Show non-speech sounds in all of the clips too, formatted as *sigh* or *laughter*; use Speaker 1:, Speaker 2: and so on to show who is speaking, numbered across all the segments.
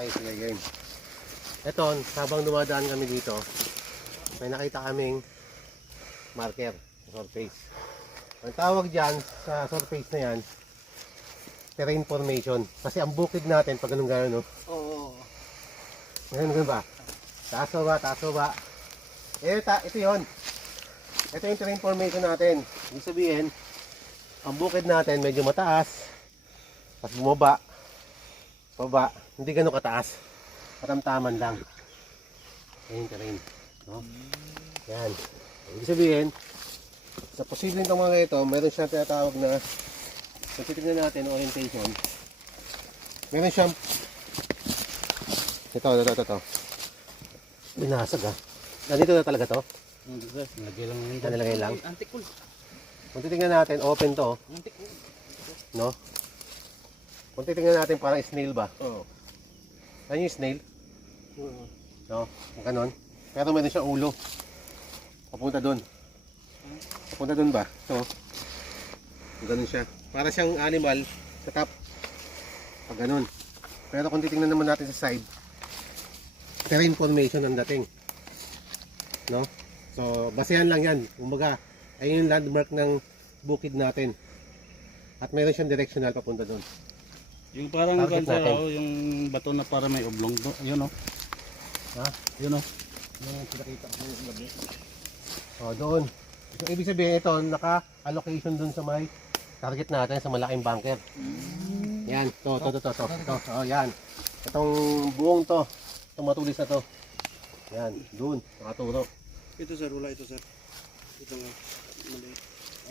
Speaker 1: Okay, sige game. Ito, habang dumadaan kami dito, may nakita kaming marker, surface. Ang tawag dyan sa surface na yan, terrain formation. Kasi ang bukid natin, pag ganun gano'n, no?
Speaker 2: Oo.
Speaker 1: Ganun, ganun ba? Taas ba, taas ba? Eh, ta ito yon. Ito yung terrain formation natin. Ibig sabihin, ang bukid natin medyo mataas, tapos bumaba, baba, hindi ganun kataas. Katamtaman lang. Yan yung terrain. No? Yan. Ibig sabihin, sa posibleng itong mga ito, meron siyang tinatawag na, kung titignan natin orientation, meron siyang, ito, ito, ito, ito. Binasag ah. Nandito na talaga to.
Speaker 2: Hindi sir, nilagay lang yun.
Speaker 1: Nilagay lang?
Speaker 2: Antikul.
Speaker 1: Kung titingnan natin, open to,
Speaker 2: Antikul.
Speaker 1: no? Kung titingnan natin, parang snail ba?
Speaker 2: Oo.
Speaker 1: Ano yung snail?
Speaker 2: Oo.
Speaker 1: No? Yung ganon. Pero meron siyang ulo. Papunta doon. Papunta doon ba? Ito. Ganon siya. Para siyang animal sa top. Pag ganon. Pero kung titingnan naman natin sa side, terrain formation ang dating. No? So, basehan lang yan. Kumbaga, ayun yung landmark ng bukid natin. At meron siyang directional papunta doon.
Speaker 2: Yung parang
Speaker 1: Target
Speaker 2: kan sir,
Speaker 1: natin.
Speaker 2: oh, yung bato na para may oblong do. Yun oh.
Speaker 1: Ha?
Speaker 2: Yun oh.
Speaker 1: Yung pinakita ko yung gabi. O, doon. So, ibig sabihin ito, naka-allocation doon sa may target natin sa malaking bunker. Yan, to, to, to, to, to, to. Oh, yan. Itong buong to, itong matulis na to. Yan, doon, nakaturo.
Speaker 2: Ito sir, wala ito sir. Ito nga. Mali.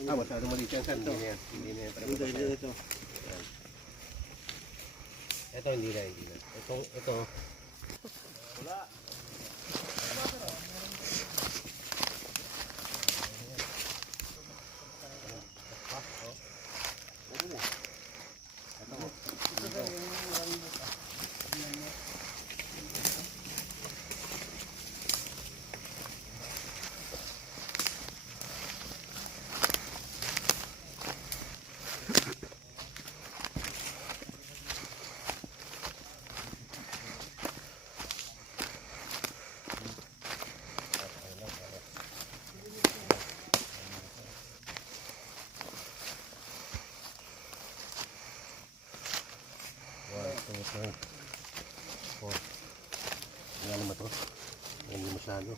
Speaker 1: Ah, masyado maliit yan, sir. Hindi na yan. Hindi na yan.
Speaker 2: Hindi, ito.
Speaker 1: 来到你这里了，我懂，我懂。好了。Two, three, four. Yan naman to. Hindi masyado.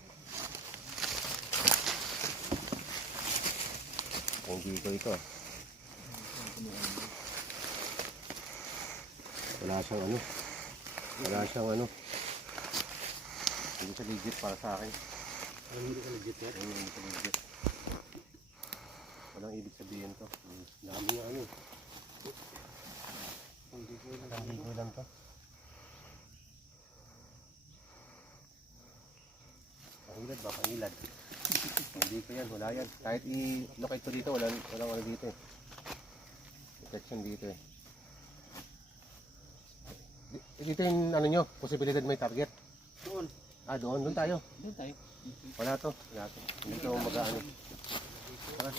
Speaker 1: Hindi ko ito. Wala siyang ano. Wala siyang ano. Hindi siya legit para sa akin.
Speaker 2: Alam hindi ka legit yan.
Speaker 1: Hindi siya legit. Walang ibig sabihin to. Dami nga ano.
Speaker 2: Hindi ko lang.
Speaker 1: Hindi ko lang to. Pangilad ba? Pangilad. Hindi ko yan. Wala yan. Kahit i-locate ko dito, wala, walang ano dito eh. Detection dito eh. Di- Dito yung ano nyo, posibilidad may target.
Speaker 2: Doon.
Speaker 1: Ah, doon. Doon tayo.
Speaker 2: Doon tayo.
Speaker 1: Wala to. Wala to. Hindi to mag-ano. Tara.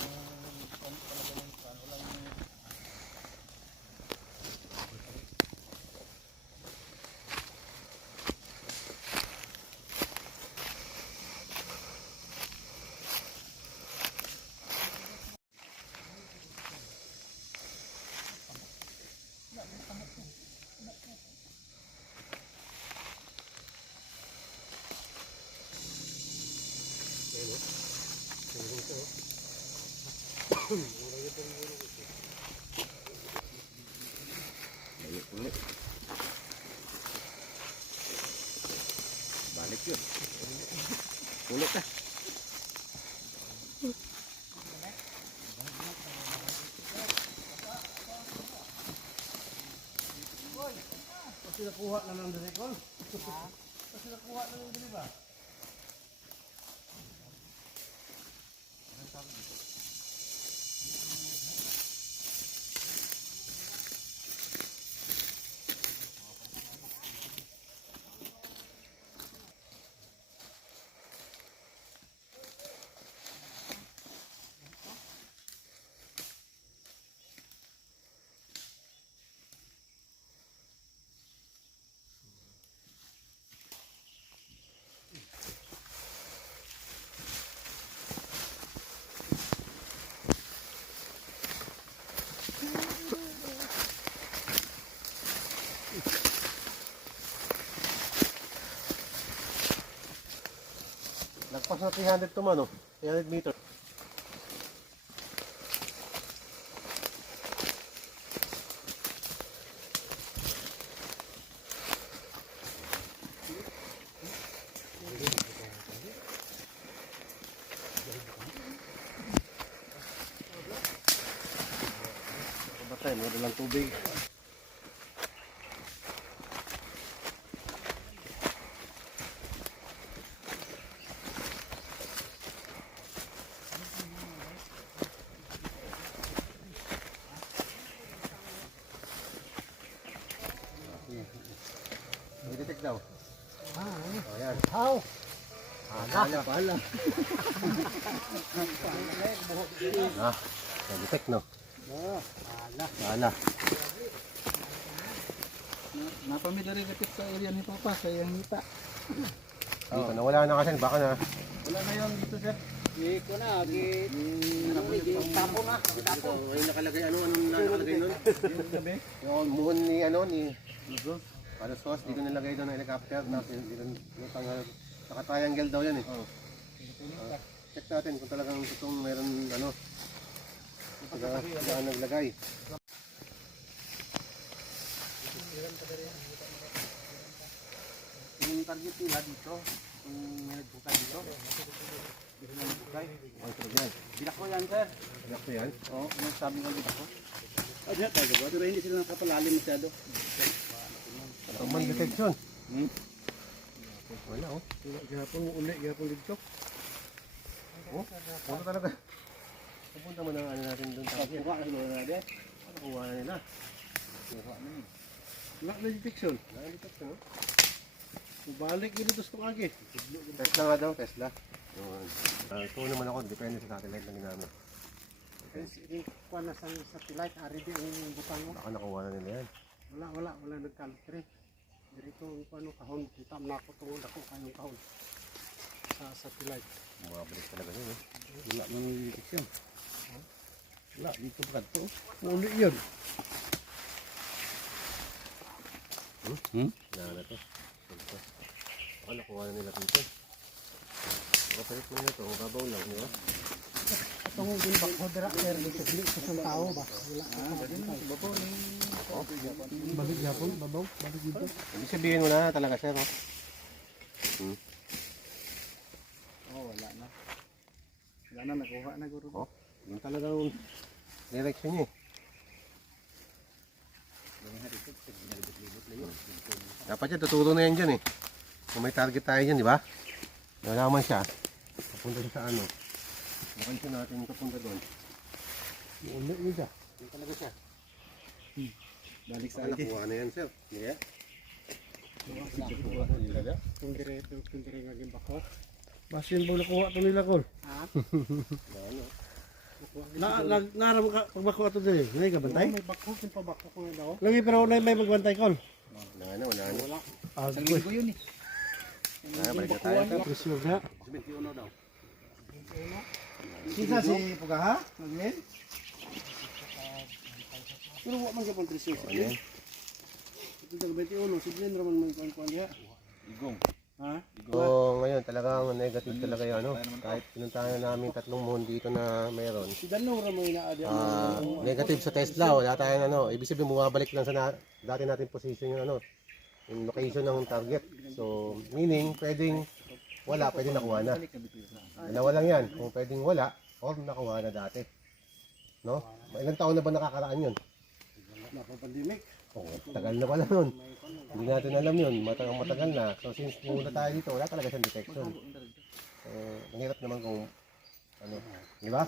Speaker 1: Layo ulit. Balik yun. Ulit ah.
Speaker 2: Kasi nakuha na ng direkon. *laughs* Kasi nakuha na ng ba?
Speaker 1: Nagpas na 300 to man, no? 300 meter. Paala. ah, may-detect no.
Speaker 2: Ah, ala.
Speaker 1: Paala.
Speaker 2: Napamilari ka sa area ni Papa sa iyang hita.
Speaker 1: Dito, nawala na kasi, baka na.
Speaker 2: Wala na yun dito sir. Di ko na, di... Tapo na, tapo.
Speaker 1: Ay nakalagay, ano, anong nakalagay nun?
Speaker 2: Yung.
Speaker 1: Yung muhon ni, ano, ni Palos Cos, dito nilagay doon na helicopter. Tapos dito, yung pang, naka-triangle daw yan eh. Ah, check natin kung talagang totoong meron, ano, sila, sila naglagay.
Speaker 2: Yung target nila dito, may nagbukay dito. Dito na nagbukay.
Speaker 1: Sarap yan.
Speaker 2: Bilak ko yan sir.
Speaker 1: Yak yan.
Speaker 2: Oo, yung sabi ko bilak ko. Ah, diyan tayo ba? Pero hindi sila nakapalalim masyado.
Speaker 1: Ang man detection.
Speaker 2: Hmm?
Speaker 1: Wala oh.
Speaker 2: Gihapon mo uli, gihapon dito.
Speaker 1: Oh, punta talaga. Pupunta mo na ano natin doon.
Speaker 2: Pagbuka na sila na din.
Speaker 1: ano kuha na nila?
Speaker 2: Buka na yun. Wala na detection.
Speaker 1: Wala detection oh.
Speaker 2: Balik dito sa tukagi.
Speaker 1: Tesla nga daw, Tesla. Yun. Uh, naman ako, depende sa satellite na ginamit.
Speaker 2: Kuha na sa satellite, ari di yung butang mo.
Speaker 1: Baka nakuha na nila yan.
Speaker 2: Wala, wala, wala nagkaltre. Dito yung ano, kahon. Kita na ako tungod ako kayong kahon. Sa satellite.
Speaker 1: Bumabalik talaga yun eh.
Speaker 2: Wala nang detection. Wala, dito pa to. Muli yun. Hmm?
Speaker 1: Wala na to. Ito. Baka nakuha na nila dito. Makapalit mo na ito, mababaw lang, di
Speaker 2: Itong din ba ko dira sir dito sa isang tao ba? Wala. Ah, din babaw ni Balik yapon, babaw, balik dito.
Speaker 1: Ibig sabihin mo na talaga, sir. Oh. Hmm.
Speaker 2: Oh, wala na. Wala na nakuha na guro.
Speaker 1: Oh, yun talagang direction niya eh. Dapat yan, tuturo na yan dyan eh. Kung may target tayo dyan, di ba? Nalaman siya. Papunta siya sa ano. Bukan siya natin yung papunta doon.
Speaker 2: Muli yun siya.
Speaker 1: Yun talaga siya.
Speaker 2: Balik
Speaker 1: Saan nakuha na yan, sir? Yeah.
Speaker 2: Kung dire kung dire nga gimbako. Basin mo nakuha to nila kol. Ha?
Speaker 1: Ano? *laughs*
Speaker 2: Na nag naram ka pagbako ato dire. Ngay ka bantay? May bako kin pa bako ko daw. Lagi pero wala may magbantay kol.
Speaker 1: Wala na, wala na.
Speaker 2: Wala. Ah, ko yun eh.
Speaker 1: Na, balik na tayo.
Speaker 2: Presyo na.
Speaker 1: 21 daw.
Speaker 2: Sisa si Puga ha? Maglen. Pero wa man gyapon presyo.
Speaker 1: Ano yan?
Speaker 2: Ito 21 si Glen raman may kuan diha.
Speaker 3: Igong.
Speaker 2: Ha?
Speaker 1: So, ngayon talagang negative talaga yung ano. Kahit pinuntahan na namin tatlong mohon dito na mayroon.
Speaker 2: Si Danong raman ina adi
Speaker 1: Ah, negative sa Tesla, wala tayong ano. Ibig sabihin bumabalik lang sa na, dati natin position yung ano, yung location ng target. So, meaning pwedeng wala, pwedeng nakuha na. Dalawa lang yan. Kung pwedeng wala, or nakuha na dati. No? Ilang taon na ba nakakaraan yun?
Speaker 2: Nako pandemic.
Speaker 1: Oh, tagal na pala nun. Hindi natin alam yun. Matagal, matagal na. So, since muna tayo dito, wala talaga siyang detection. So, mahirap naman kung ano, di ba?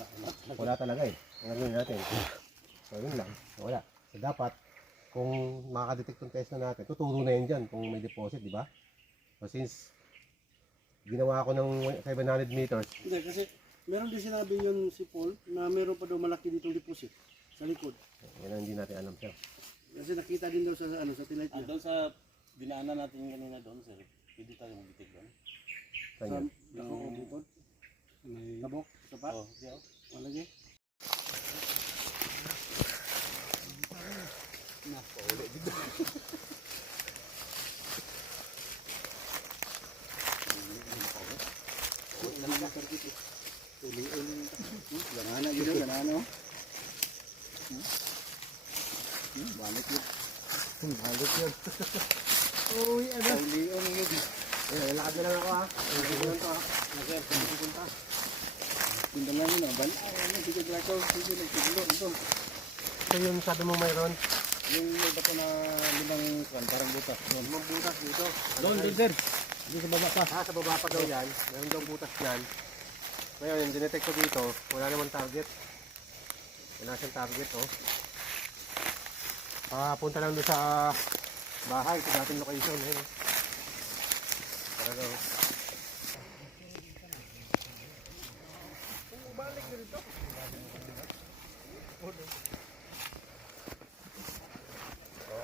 Speaker 1: Wala talaga eh. Ang gagawin natin. So, yun lang. Wala. So, dapat, kung makaka-detect yung test na natin, tuturo na yun dyan kung may deposit, di ba? So, since ginawa ko ng 700 meters,
Speaker 2: Hindi kasi meron din sinabi yun si Paul na meron pa daw malaki ditong deposit sa likod.
Speaker 1: yan ang hindi natin alam sir.
Speaker 2: Kasi nakita din daw sa ano sa satellite
Speaker 3: Ah,
Speaker 2: niya.
Speaker 3: doon sa dinaanan natin kanina doon, sir. Pwede tayo mag-detect doon.
Speaker 2: Sa
Speaker 1: yun?
Speaker 2: dako ko bukod. May labok sa pa.
Speaker 3: Oh, di ako.
Speaker 2: Malagi. Uli-uli. Ganana, yun ang ganana. Hmm, balik yun.
Speaker 1: Balik yun.
Speaker 3: Uy, ano?
Speaker 2: Uli-uli.
Speaker 1: Eh, lakad na ako ha. Lakad na lang ako ha.
Speaker 2: Lakad, pumunta. Punta na yun ha. Balik. Ano, na ako. Tigil na, tigil na.
Speaker 1: Ito yung sabi mo mayroon?
Speaker 2: Yung iba ko na limang kwan, parang butas.
Speaker 1: Limang butas dito.
Speaker 2: Doon, doon, sir. Doon sa baba pa.
Speaker 1: Ah, sa baba pa daw yan. Meron daw butas yan. Ngayon, yung dinetect ko dito, wala naman target. Wala siyang target, oh. Ah, punta lang doon sa bahay, sa dating location. Ayun, oh. Talaga, oh.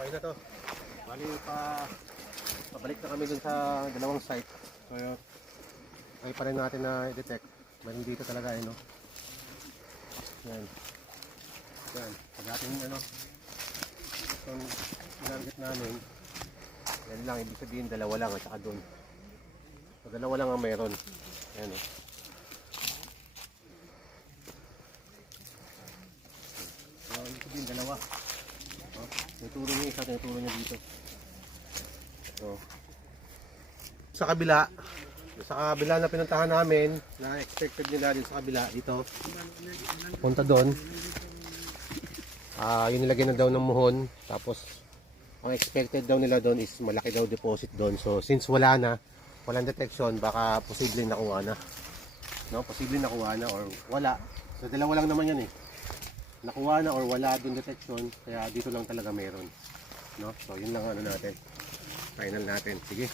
Speaker 1: Okay na to. Bali pa pabalik na kami dun sa dalawang site. Kaya ay pa rin natin na i-detect. Meron dito talaga eh, no? Yan. Yan. Pag ating ano, itong target namin, yan lang, ibig sabihin dalawa lang at saka doon. So, dalawa lang ang meron. Yan oh. So, ibig sabihin dalawa. Oh, tinuturo niya isa, tinuturo niya dito. So, sa kabila, sa kabila na pinuntahan namin, na expected nila din sa kabila dito. Punta doon. Ah, yun nilagyan na daw ng muhon. Tapos ang expected daw nila doon is malaki daw deposit doon. So since wala na, walang detection, baka posibleng nakuha na. No, posibleng nakuha na or wala. So dalawa lang naman yan eh. Nakuha na or wala doon detection, kaya dito lang talaga meron. No? So yun lang ano natin. Final natin. Sige.